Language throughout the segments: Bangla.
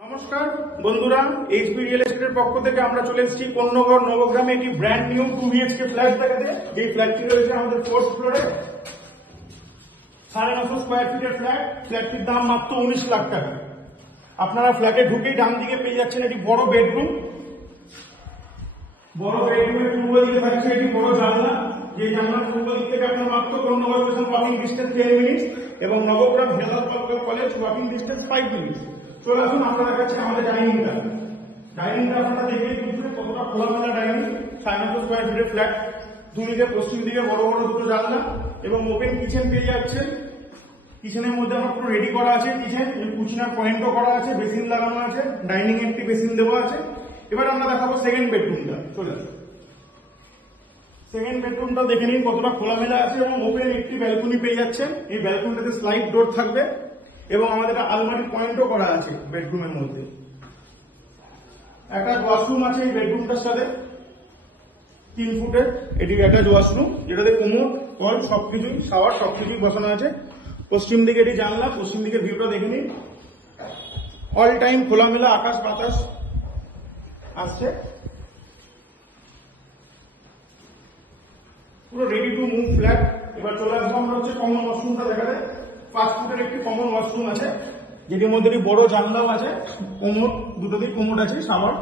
নমস্কার বন্ধুরা, এইচপি রিয়েল এস্টেটের পক্ষ থেকে আমরা চলে এসেছি কোন্নগর নবগ্রামে একটি ব্র্যান্ড নিউ 2BHK ফ্ল্যাট দেখাতে। যে ফ্ল্যাটটি রয়েছে আমাদের 4th ফ্লোরে, 950 স্কোয়ার ফিটের ফ্ল্যাট। ফ্ল্যাটটির দাম মাত্র 19 লাখ টাকা। আপনারা ফ্ল্যাটে ঢুকেই ডান দিকে পেয়ে যাচ্ছেন এটি বড় বেডরুম। বড় বেডরুমের পূর্ব দিকে থাকছে এটি বড় জানলা। যে জানলার পূর্ব দিক থেকে আপনার মাত্র Konnagar station walking distance 10 minute এবং Nabagram Helal college walking distance 5 minute. চলে আসুন, আমরা দেখাচ্ছি আমাদের ডাইনিংটা। ডাইনিংটা আপনারা দেখেই বুঝবেন কতটা খোলামেলা ডাইনিং। 950 স্কোয়ার ফিটের ফ্ল্যাট, দুদিকে পশ্চিম দিকে বড় বড় দুটো জানলা এবং ওপেন কিচেন পেয়ে যাচ্ছেন। কিচেনের মধ্যে আমার পুরো রেডি করা আছে কিচেন, কুচিনার পয়েন্টও করা আছে, বেসিন লাগানো আছে, ডাইনিং একটি বেসিন দেওয়া আছে। এবার আমরা দেখাবো সেকেন্ড বেডরুমটা। চলে আসুন, সেকেন্ড বেডরুমটা দেখে নিন কতটা খোলামেলা আছে এবং ওপেন একটি ব্যালকনি পেয়ে যাচ্ছেন। এই ব্যালকনিটাতে স্লাইড ডোর থাকবে এবং আমাদের আলমারি পয়েন্টও করা আছে বেডরুমের মধ্যে। একটা ওয়াশরুম আছে এই বেডরুমটার সাথে, 3 ফুটের এটি অ্যাটাচ ওয়াশরুম, যেটাতে কোমোড, কল সবকিছুই, শাওয়ার সবকিছুই বসানো আছে। পশ্চিম দিকে এটি জানলা, পশ্চিম দিকে ভিউটা দেখে নিন। অল টাইম খোলামেলা আকাশ বাতাস আসছে, পুরো রেডি টু মুভ ফ্ল্যাট। এবার চলে আসবো আমরা হচ্ছে কমন ওয়াশরুমটা দেখাতে। 5 ফুটের একটি কমন ওয়াশরুম আছে, যেটির মধ্যে বড় জানলাও আছে, কোমোড, দুটো দিক কোমোড আছে, শাওয়ার,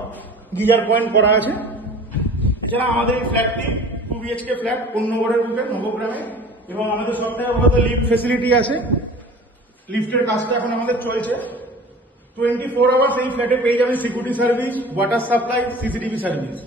গিজার পয়েন্ট করা আছে। এছাড়া আমাদের এই ফ্ল্যাটটি 2BHK ফ্ল্যাট কোন্নগরের বুকে নবগ্রামে এবং আমাদের সবটাই অবগত লিফট ফেসিলিটি আছে। লিফটের কাজটা এখন আমাদের চলছে। 24 আওয়ার্স এই ফ্ল্যাটে পেয়ে যাবেন security service, water supply, CCTV service.